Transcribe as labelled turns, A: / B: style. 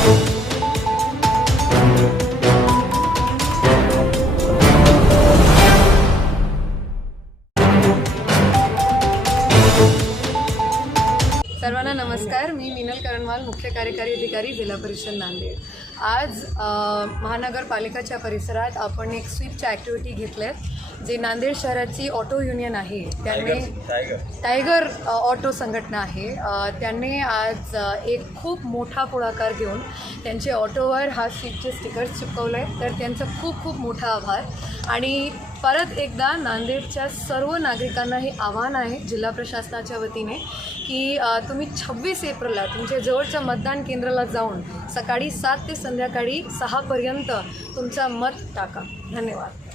A: सर्वांना नमस्कार. मी मिनल करणवाल मुख्य कार्यकारी अधिकारी जिल्हा परिषद नांदेड. आज महानगरपालिकेच्या परिसरात आपण एक स्वीपच्या ॲक्टिव्हिटी घेतल्या आहेत जे नांदेड शहराची ऑटो युनियन आहे त्यांनी टायगर ऑटो संघटना आहे. त्यांनी आज एक खूप मोठा पुढाकार घेऊन त्यांचे ऑटोवर हा स्वीपचे स्टिकर्स चिपकवले आहे तर त्यांचं खूप खूप मोठा आभार. आणि परत एकदा नांदेडच्या सर्व नागरिकांना हे आव्हान आहे जिल्हा प्रशासनाच्या वतीने की तुम्ही छव्वीस एप्रिलला तुमच्या जवळच्या मतदान केंद्राला जाऊन सकाळी सात ते संध्याकाळी सहापर्यंत तुमचं मत टाका. धन्यवाद.